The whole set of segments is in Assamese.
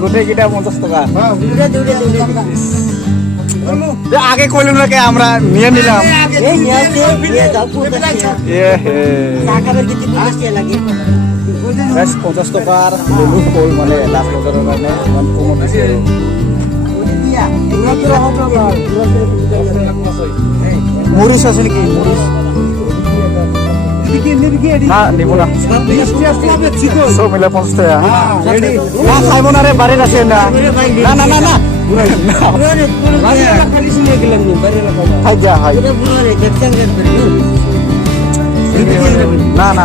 গোটেইকেইটা 50 টাকা আগে কইলো নাকি আমরা নিয়ে নিলাম বেশ 50 টাকার লেবু কল মানে লাস্ট বছরের কারণে ইমান কমত দিছে মরিচ আছে নাকি মরিচ না নিব না সব মিলে 50 টাকা না খাইব না রে বাড়ির আছে না না না না না খাই যা খাই না না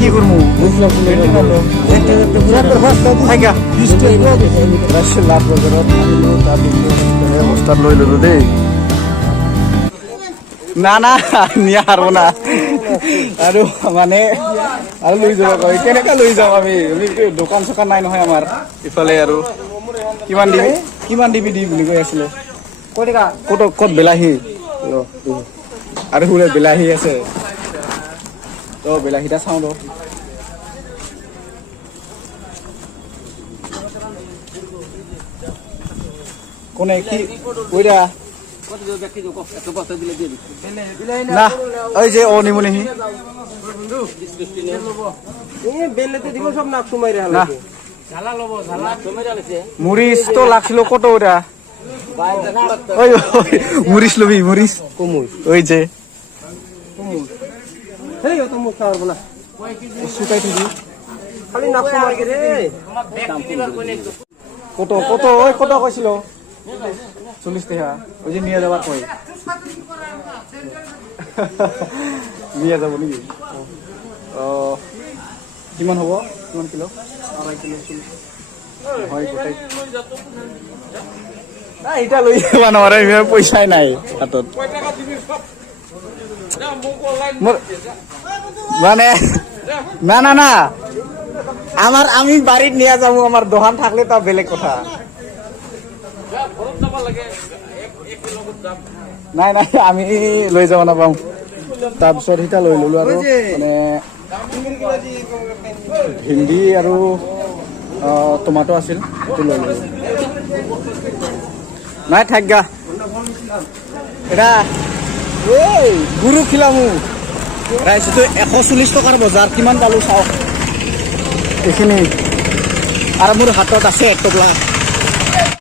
কি করবো লৈ ললো দেই না না নিয়ে হারবো না আৰু মানে আৰু লৈ যাব কয় কেনেকৈ লৈ যাম আমি দোকান চোকান নাই নহয় আমাৰ ইফালে আৰু কিমান দিবি দি বুলি কৈ আছিলে ক'ত বিলাহী আৰু সুৰে বিলাহী আছে তো বিলাহীটা চাওঁ ৰ কোনে কি ওইটা না ওই যে ও নিমুনিহি মরিচ তো লাগছিল কত ওটা ওই মরিচ লবি মরিচ ওই যে কত কত ওই কত কইছিল 40 টাকা ওই যে নিয়ে যাবার কই নিয়ে যাব নাকি কিমান হ'ব কিমান কিলো আড়াই কিলো হয় গোটাই না এটা লৈ যাব নোৱাৰে পইচাই নাই হাতত মানে না না না আমার আমি বাড়িত নিয়ে যাবো আমার দোকান থাকলে তা বেলেগ কথা নাই নাই আমি লৈ যাব নাপাম তাৰপিছত সিটা লৈ ললো আৰু মানে ভেন্দি আৰু টমাটো আছিল সেইটো লৈ ললো নাই থাক গা এটা এই গুৰু খিলামু ৰাইজটো 140 টকাৰ বজাৰ কিমান পালো চাওক এইখিনি আৰু মোৰ হাতত আছে 1 টকা